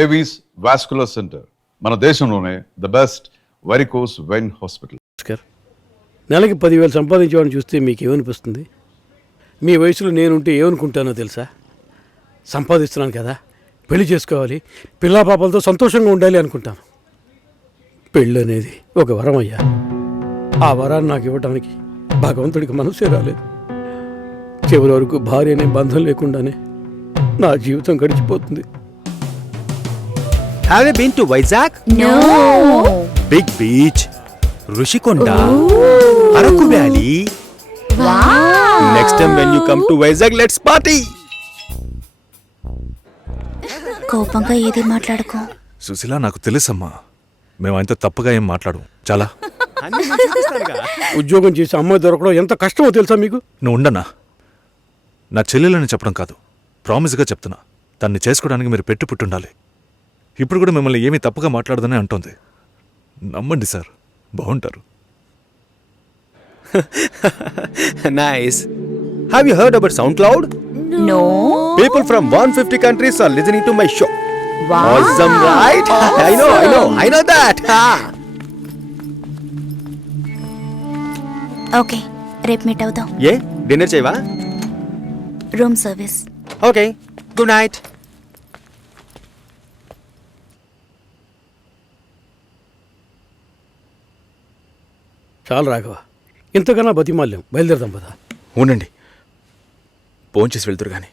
Avis vascular centre, మన దేశంలోనే the best varicose vein hospital. నెలకి 10,000 సంపాదించేవాడిని చూస్తే మీకు ఏమనిపిస్తుంది? మీ వయసులో నేనుంటే ఏమనుకుంటానో తెలుసా? సంపాదిస్తున్నాను కదా, పెళ్లి చేసుకోవాలి, పిల్లా పాపలతో సంతోషంగా ఉండాలి అనుకుంటాను. పెళ్ళి అనేది ఒక వరం అయ్యా. ఆ వరాన్ని నాకు ఇవ్వడానికి భగవంతుడికి మనసే రాలేదు. చివరి వరకు భార్య అనే బంధం లేకుండానే నా జీవితం గడిచిపోతుంది. Have you been to Vizag? No. Big beach, Rushikonda, Araku Valley. Wow. Next time when you come to Vizag, let's party. కోపంగా ఏది మాట్లాడుకో. సుశీల, నాకు తెలుసమ్మా, మేము ఆయనతో తప్పుగా ఏం మాట్లాడు. చాలా ఉద్యోగం చేసి అమ్మాయి దొరకడం ఎంత కష్టమో తెలుసా మీకు? నువ్వు ఉండనా? నా చెల్లెలని చెప్పడం కాదు, ప్రామిస్గా చెప్తున్నా, తన్ని చేసుకోవడానికి మీరు పుట్టుండాలి. ఇప్పుడు కూడా మిమ్మల్ని ఏమీ తప్పుగా మాట్లాడదని అంటోంది. నమ్మండి సార్, బాగుంటారు. Nice. Have you heard about SoundCloud? No. People from 150 countries are listening to my show. Wow. Awesome, right? Awesome. I know that. Okay, రేపు మీట్ అవుదాం. ఏ డిన్నర్ చేయవా? Room service. Okay, good night. చాలు రాఘవ, ఇంతకన్నా బతిమాల్యం. బయలుదేరదాం పదా. ఉండండి, phone చేసి వెళ్తురు కానీ.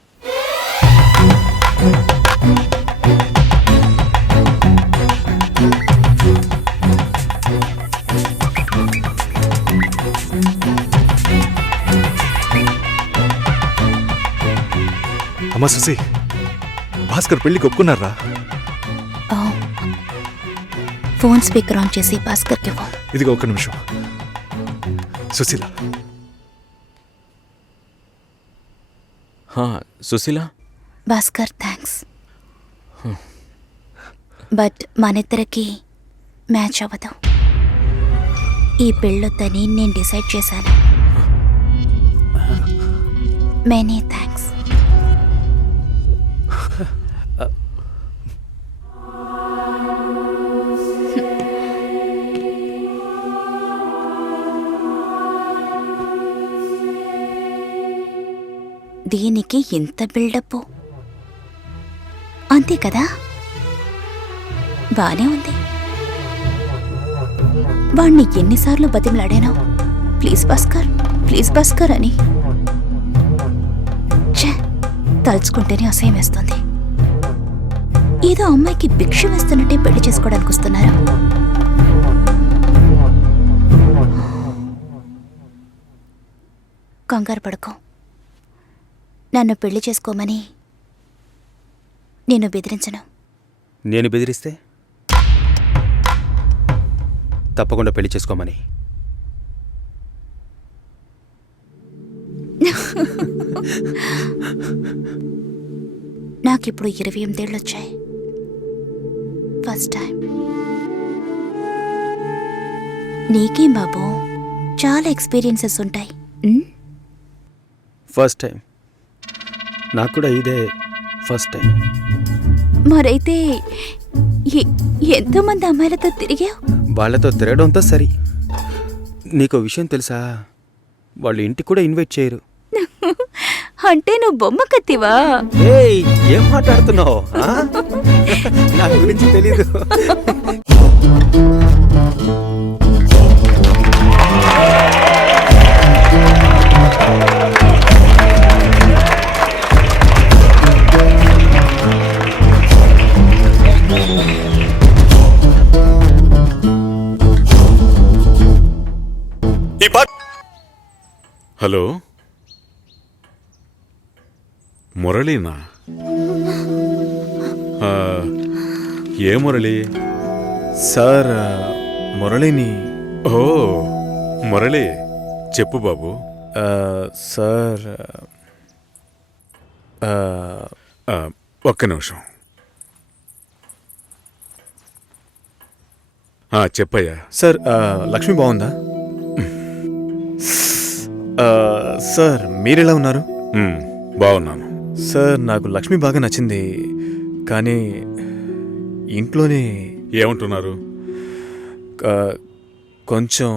అమ్మా సుశీ, భాస్కర్ పెళ్ళికి ఒప్పుకున్నారా? ఫోన్ స్పీకర్ ఆన్ చేసి భాస్కర్కి ఫోన్. ఇదిగో ఒక్క నిమిషం. సుశీల. సుశీల. భాస్కర్, థ్యాంక్స్. బట్ మనిద్దరికి మ్యాచ్ అవ్వదు. ఈ పెళ్ళొద్దని నేను డిసైడ్ చేశాను. Many thanks. దీనికి ఇంత బిల్డప్ అంతే కదా? బానే ఉంది. వాణ్ణి ఎన్నిసార్లు బతిమలాడాను, ప్లీజ్ భాస్కర్, ప్లీజ్ భాస్కర్ అని. తలుచుకుంటేనే అసహ్యం వేస్తుంది. ఏదో అమ్మాయికి భిక్ష వేస్తున్నట్టే పెళ్లి చేసుకోవడానికి వస్తున్నారు. కంగారు పడుకో. నన్ను పెళ్లి చేసుకోమని నేను బెదిరించను. నేను బెదిరిస్తే తప్పకుండా పెళ్లి చేసుకోమని. నాకిప్పుడు 28 ఏళ్ళు వచ్చాయి. First time. నీకేం బాబు, చాలా ఎక్స్పీరియన్సెస్ ఉంటాయి. First time. నాకు కూడా ఇదే ఫస్ట్ టైం. మరైతే ఎంతోమంది అమ్మాయిలతో తిరిగావు? వాళ్ళతో తిరగడంతో సరి. నీకో విషయం తెలుసా? వాళ్ళు ఇంటికి కూడా ఇన్వైట్ చేయరు. అంటే నువ్వు బొమ్మ కత్తివా? ఏయ్, ఏం మాట్లాడుతున్నావు? నా గురించి తెలీదు. హలో, మురళీనా? ఏ మురళి? సార్, మురళిని. ఓ మురళి, చెప్పు బాబు. సార్, ఒక్క నిమిషం. చెప్పయ్యా. సార్, లక్ష్మి బాగుందా? సార్, మీరెలా ఉన్నారు? బాగున్నాను సార్. నాకు లక్ష్మి బాగా నచ్చింది, కానీ ఇంట్లోనే ఏమంటున్నారు? కొంచెం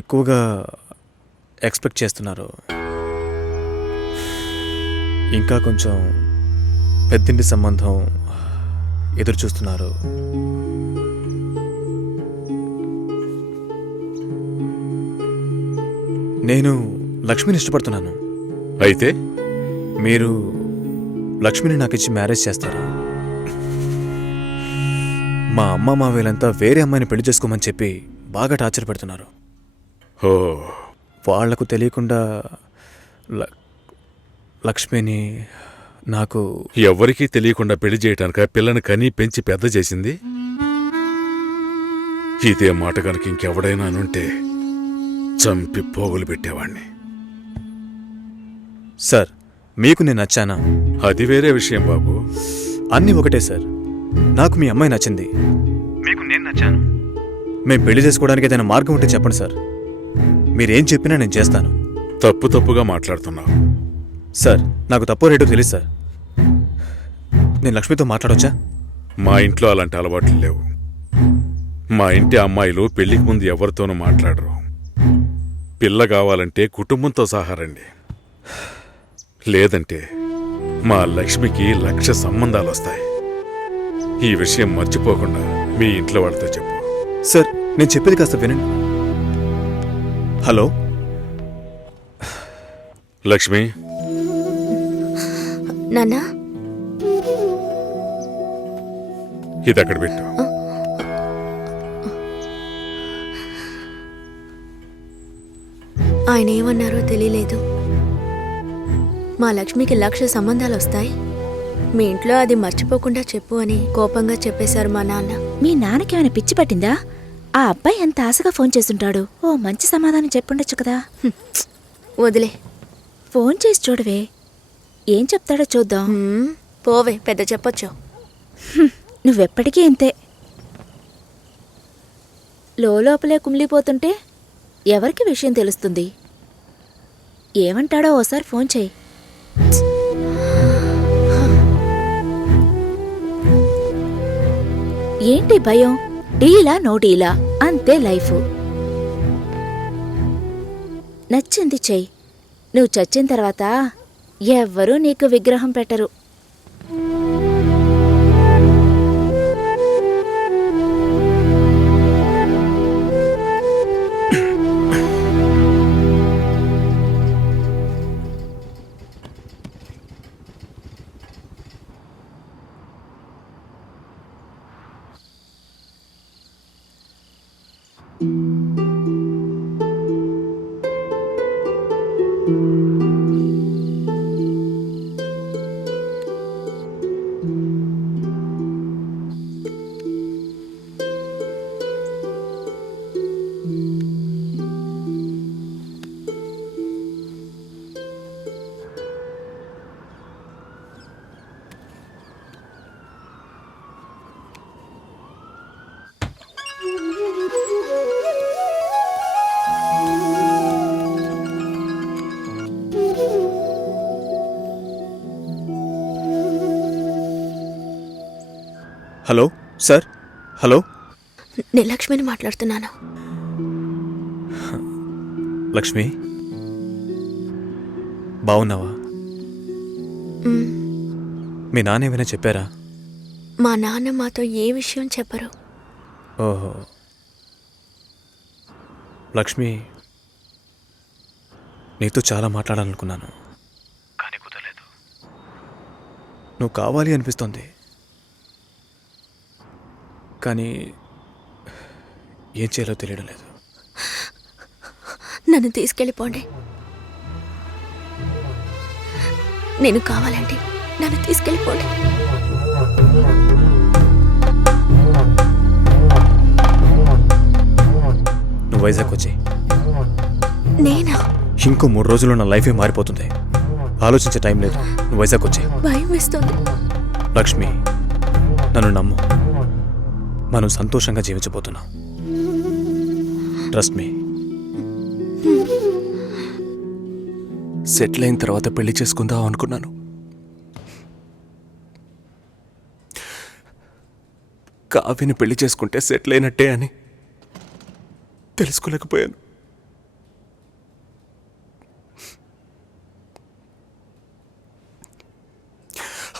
ఎక్కువగా ఎక్స్పెక్ట్ చేస్తున్నారు. ఇంకా కొంచెం పెద్దింటి సంబంధం ఎదురు చూస్తున్నారు. నేను లక్ష్మిని ఇష్టపడుతున్నాను. అయితే మీరు లక్ష్మిని నాకు ఇచ్చి మ్యారేజ్ చేస్తారా? మా అమ్మ మా వీళ్ళంతా వేరే అమ్మాయిని పెళ్లి చేసుకోమని చెప్పి బాగా టార్చర్ పెడుతున్నారు. ఓ వాళ్లకు తెలియకుండా లక్ష్మిని నాకు ఎవరికీ తెలియకుండా పెళ్లి చేయటానిక పిల్లని కని పెంచి పెద్ద చేసింది? ఇదే మాట కనుక ఇంకెవడైనా అనుంటే చంపి పోగులు పెట్టేవాణ్ణి. సార్, మీకు నేను నచ్చానా? అది వేరే విషయం బాబు. అన్నీ ఒకటే సార్. నాకు మీ అమ్మాయి నచ్చింది, మీకు నేను నచ్చాను. మేము పెళ్లి చేసుకోవడానికి ఏదైనా మార్గం ఉంటే చెప్పండి సార్. మీరేం చెప్పినా నేను చేస్తాను. తప్పుగా మాట్లాడుతున్నావు. సార్, నాకు తప్పో రేటో తెలుసు సార్. నేను లక్ష్మితో మాట్లాడొచ్చా? మా ఇంట్లో అలాంటి అలవాట్లు లేవు. మా ఇంటి అమ్మాయిలు పెళ్లికి ముందు ఎవరితోనూ మాట్లాడరు. పిల్ల కావాలంటే కుటుంబంతో సహా రండి, లేదంటే మా లక్ష్మికి 1,00,000 సంబంధాలు వస్తాయి. ఈ విషయం మర్చిపోకుండా మీ ఇంట్లో వాళ్ళతో చెప్పు. సార్, నేను చెప్పేది కాస్త వినండి. హలో లక్ష్మి, నాన్నా, ఇది అక్కడ పెట్టు. ఆయన ఏమన్నారో తెలియలేదు. మా లక్ష్మికి 1,00,000 సంబంధాలు వస్తాయి, మీ ఇంట్లో అది మర్చిపోకుండా చెప్పు అని కోపంగా చెప్పేశారు మా నాన్న. మీ నాన్నకి ఏమైనా పిచ్చి పట్టిందా? ఆ అబ్బాయి ఎంత ఆశగా ఫోన్ చేస్తుంటాడు. ఓ మంచి సమాధానం చెప్పుండొచ్చు కదా. వదిలే, ఫోన్ చేసి చూడవే, ఏం చెప్తాడో చూద్దాం. పోవే, పెద్ద చెప్పొచ్చు. నువ్వెప్పటికీ ఇంతే. లోపలే కుమిలిపోతుంటే ఎవరికి విషయం తెలుస్తుంది? ఏమంటాడో ఓసారి ఫోన్ చేయి. ఏంటి భయం? డీలా నో డీలా, అంతే లైఫ్. నచ్చింది చెయ్యి. నువ్వు చచ్చిన తర్వాత ఎవ్వరూ నీకు విగ్రహం పెట్టరు. Hello sir. హలో, నేను లక్ష్మిని మాట్లాడుతున్నాను. లక్ష్మి, బావున్నావా? మీ నాన్న ఏమైనా చెప్పారా? మా నాన్న మాతో ఏ విషయం చెప్పరు. ఓహో, లక్ష్మి, నీతో చాలా మాట్లాడాలనుకున్నాను, కానీ కుదరలేదు. నువ్వు కావాలి అనిపిస్తోంది, కానీ ఏం చేయాలో తెలియడం లేదు. నన్ను తీసుకెళ్ళిపోండి. నేను కావాలంటే నన్ను తీసుకెళ్ళిపోండి. నువ్వు వైజాగ్ వచ్చి. నేనా? ఇంకో 3 రోజుల్లో నా లైఫే మారిపోతుంది. ఆలోచించే టైం లేదు. నువ్వు వైజాగ్ వచ్చి. భయం వేస్తుంది. లక్ష్మి, నన్ను నమ్ము. మనం సంతోషంగా జీవించబోతున్నాం. Trust me. సెటిల్ అయిన తర్వాత పెళ్లి చేసుకుందాం అనుకున్నాను. కావ్యని పెళ్లి చేసుకుంటే సెటిల్ అయినట్టే అని తెలుసుకోలేకపోయాను.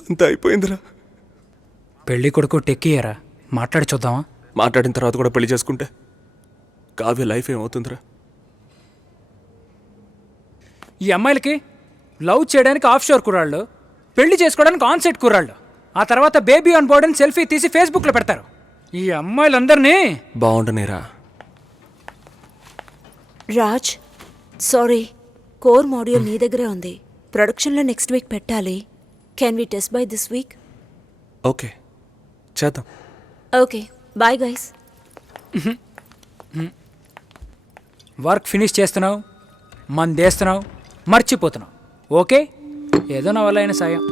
అంతా అయిపోయిందిరా. పెళ్లి కొడుకు టెక్కియరా మాట్లాడి చూద్దామా? మాట్లాడిన తర్వాత కూడా పెళ్లి చేసుకుంటే కావ్య లైఫ్ ఏమవుతుందిరా? ఈ అమ్మాయిలకి లవ్ చేయడానికి ఆఫ్ షోర్ కుర్రాళ్ళు, పెళ్లి చేసుకోవడానికి ఆన్ సెట్ కుర్రాళ్ళు, ఆ తర్వాత బేబీ ఆన్ బోర్డ్ అని సెల్ఫీ తీసి ఫేస్బుక్లో పెడతారు. ఈ అమ్మాయిలందరినీ బాగుండనేరా. రాజ్, సారీ, కోర్ మాడ్యూల్ నీ దగ్గరే ఉంది. ప్రొడక్షన్లో నెక్స్ట్ వీక్ పెట్టాలి. Can we test by this week? Okay, చేద్దాం. Okay, bye guys. Work finish చేస్తున్నావు, మందేస్తున్నావు, మర్చిపోతున్నావు. ఓకే, ఏదో నా వల్ల అయిన సాయం.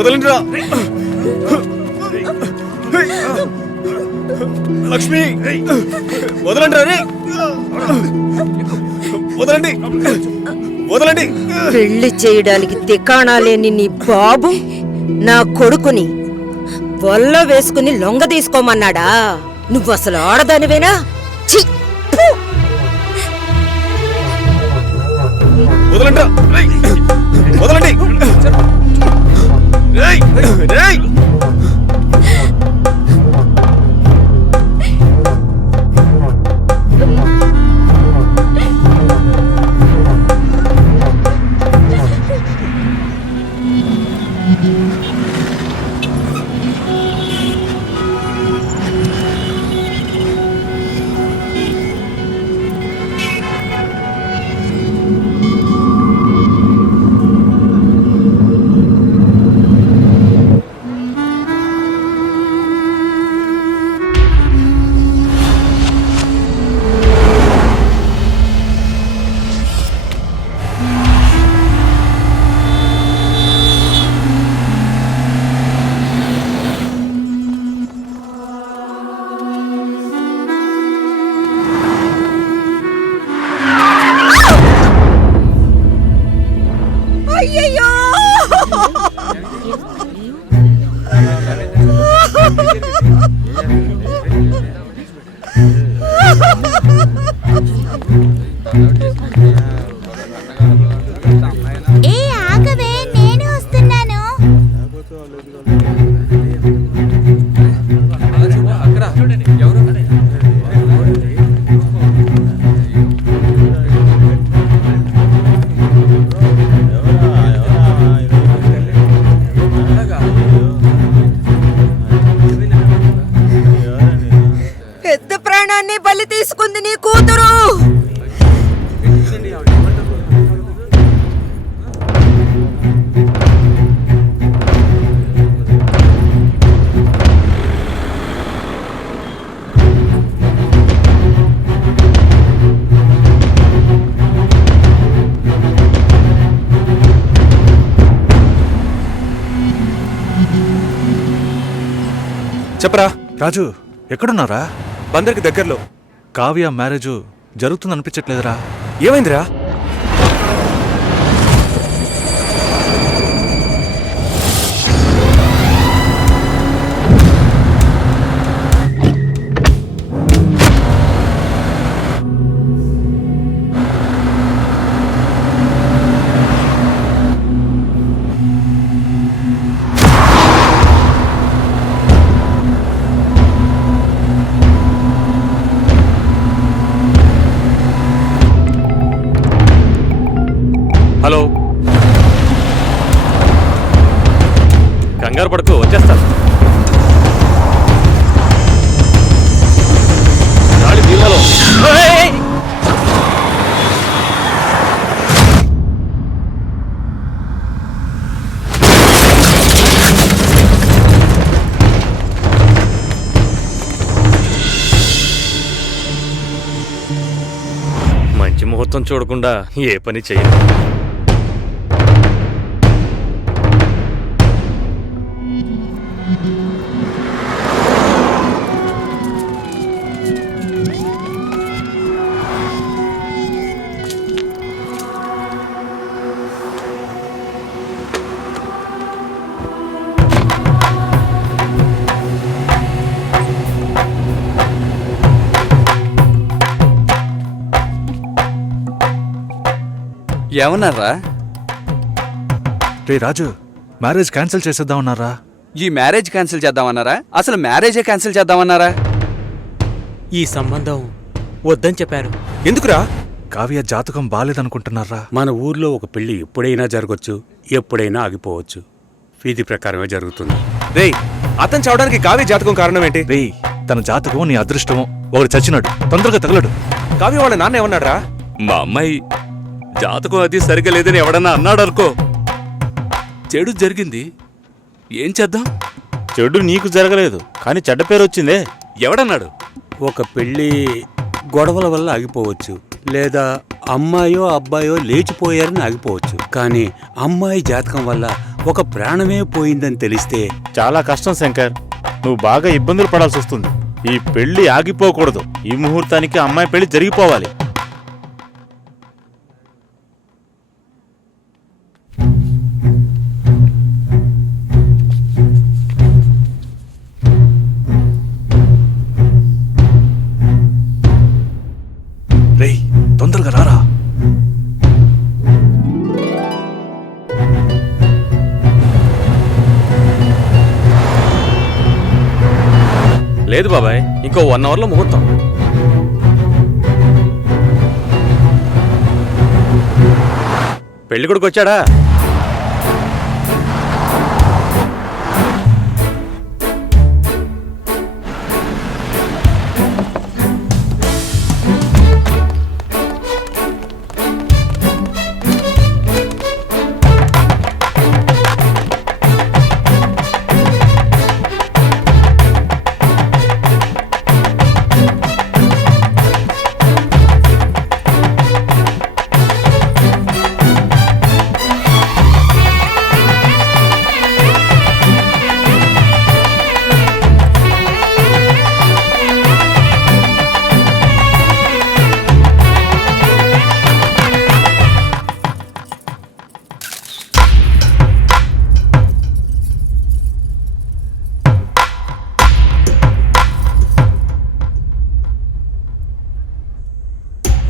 వదలండిరా. లక్ష్మి, వదలండిరా. రే, వదలండి, వదలండి. పెళ్లి చేయడానికి తికాణా లేని నీ బాబు నా కొడుకుని వల్ల వేసుకుని లొంగ తీసుకోమన్నాడా? నువ్వు అసలు ఆడదానివేనా? ఛీ! ఫు! వదలండిరా. రేయ్, వదలండి. రేయ్, రేయ్. ఏ ఆగవే, నేను వస్తున్నాను. పెద్ద ప్రాణాన్ని బలి తీసుకుంది నీ కూతురు. చెప్పరా. రాజు, ఎక్కడున్నారా? బందర్కి దగ్గరలో. కావ్య మ్యారేజ్ జరుగుతుంది అనిపించట్లేదురా? ఏమైందిరా? హలో, కంగారు పడుకో, వచ్చేస్తాను. గాలి దీవాలో. ఏయ్! మంచి ముహూర్తం చూడకుండా ఏ పని చెయ్యను. ఏమన్నారా? రే రాజు, మ్యారేజ్ క్యాన్సిల్ చేసేద్దామన్నారా? ఈ మ్యారేజ్ క్యాన్సిల్ చేద్దామన్నారా? అసలు మ్యారేజే క్యాన్సిల్ చేద్దామన్నారా? ఈ సంబంధం వద్దని చెప్పారు. ఎందుకురా? కావ్య జాతకం బాలేదనుకుంటున్నారా? మన ఊర్లో ఒక పెళ్లి ఎప్పుడైనా జరగచ్చు, ఎప్పుడైనా ఆగిపోవచ్చు. విధి ప్రకారమే జరుగుతుంది. రేయ్, అతను చావడానికి కావ్య జాతకం కారణం ఏంటి? రే, తన జాతకం నీ అదృష్టమో. ఒకడు చచ్చినాడు, తొందరగా తగలడు. కావ్య వాళ్ళ నాన్న ఏమన్నాడ్రా? మా అమ్మాయి జాతకం అది సరిగా లేదని ఎవడన్నా అన్నాడు అనుకో, చెడు జరిగింది, ఏం చేద్దాం? చెడు నీకు జరగలేదు, కానీ చెడ్డ పేరు వచ్చిందే. ఎవడన్నాడు? ఒక పెళ్లి గొడవల వల్ల ఆగిపోవచ్చు, లేదా అమ్మాయో అబ్బాయో లేచిపోయారని ఆగిపోవచ్చు. కానీ అమ్మాయి జాతకం వల్ల ఒక ప్రాణమే పోయిందని తెలిస్తే చాలా కష్టం శంకర్, నువ్వు బాగా ఇబ్బందులు పడాల్సి వస్తుంది. ఈ పెళ్లి ఆగిపోకూడదు. ఈ ముహూర్తానికి అమ్మాయి పెళ్లి జరిగిపోవాలి. రేయ్, తొందరగా రారా. లేదు బాబాయ్, ఇంకో 1 అవర్లో ముహూర్తం. పెళ్లి కొడుకు వచ్చాడా?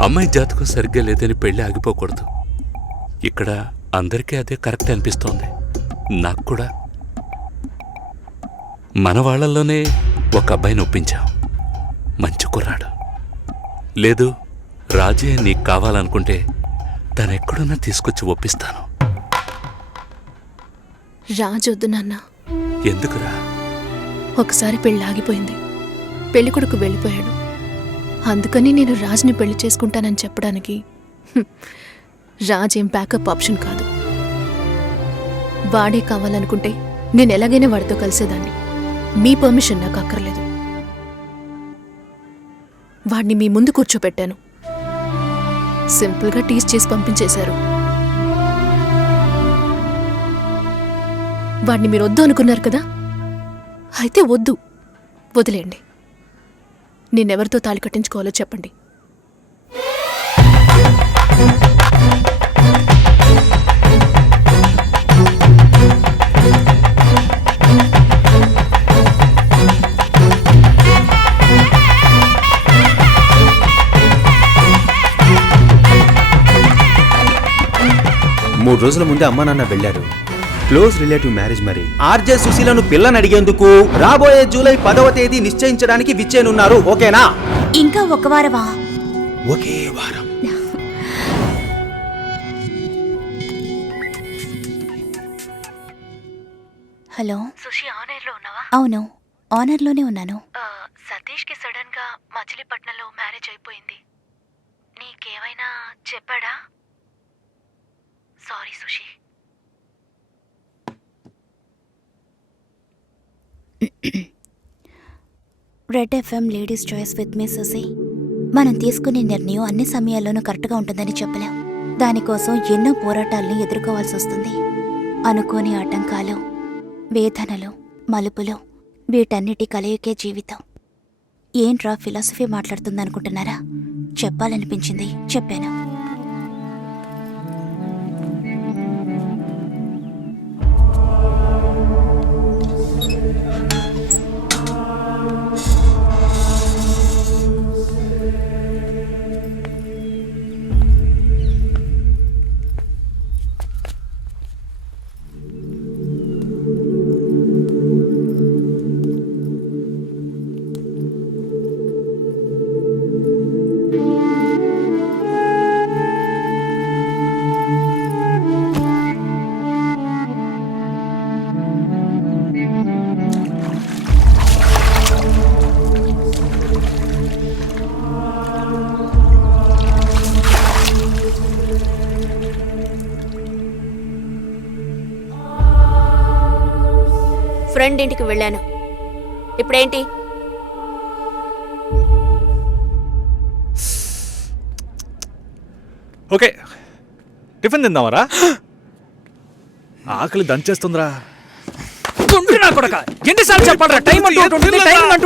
అమ్మాయి జాతకం సరిగ్గా లేదని పెళ్లి ఆగిపోకూడదు. ఇక్కడ అందరికీ అదే కరెక్ట్ అనిపిస్తోంది, నాకు కూడా. మన వాళ్ళల్లోనే ఒక అబ్బాయిని ఒప్పించాం, మంచి కుర్రాడు. లేదు, రాజే నీకు కావాలనుకుంటే తనెక్కడున్నా తీసుకొచ్చి ఒప్పిస్తాను. రాజొద్దు నాన్న. ఎందుకురా? ఒకసారి పెళ్ళి ఆగిపోయింది, పెళ్లి కొడుకు వెళ్ళిపోయాడు. అందుకని నేను రాజ్ని పెళ్లి చేసుకుంటానని చెప్పడానికి రాజ్ ఏం బ్యాకప్ ఆప్షన్ కాదు. వాడే కావాలనుకుంటే నేను ఎలాగైనా వాడితో కలిసేదాన్ని. మీ పర్మిషన్ నాకు అక్కర్లేదు. వాడిని మీ ముందు కూర్చోపెట్టాను, సింపుల్గా టీస్ చేసి పంపించేశారు. వాడిని మీరు వద్దు అనుకున్నారు కదా, అయితే వద్దు, వదిలేండి. నేనెవరితో తాళి కట్టించుకోవాలో చెప్పండి. మూడు రోజుల ముందే అమ్మా నాన్న వెళ్ళారు. క్లోజ్ రిలేటివ్ మ్యారేజ్ మరి. ఆర్జే సుశీలను పిల్లని అడిగేందుకు రాబోయే జూలై 10వ తేదీ నిశ్చయించడానికి విచ్చేనున్నారు. ఓకేనా? ఇంకా ఒక వారమా? ఒకే వారం. హలో సుషి ఆనర్లో ఉన్నావా? అవును, ఆనర్లోనే ఉన్నాను. సతీష్కి సడన్ గా మచిలీపట్నంలో మ్యారేజ్ అయిపోయింది. నీకేమైనా చెప్పాడా? Sorry Sushi. Red FM ladies choice with me Susi. మనం తీసుకునే నిర్ణయం అన్ని సమయాల్లోనూ కరెక్ట్గా ఉంటుందని చెప్పలేం. దానికోసం ఎన్నో పోరాటాలను ఎదుర్కోవాల్సి వస్తుంది. అనుకోని ఆటంకాలు, వేదనలు, మలుపులు, వీటన్నిటి కలయికే జీవితం. ఏంట్రా ఫిలాసఫీ మాట్లాడుతుందనుకుంటున్నారా? చెప్పాలనిపించింది, చెప్పాను. ఫ్రెండ్ ఇంటికి వెళ్ళాను. ఇప్పుడేంటి? ఓకే, టిఫిన్ తిందామరా? ఆకలి దంచేస్తుందిరా. ఎన్నిసార్లు చెప్పాలరా? టైం అంటూ ఉంటుంది, టైం అంటూ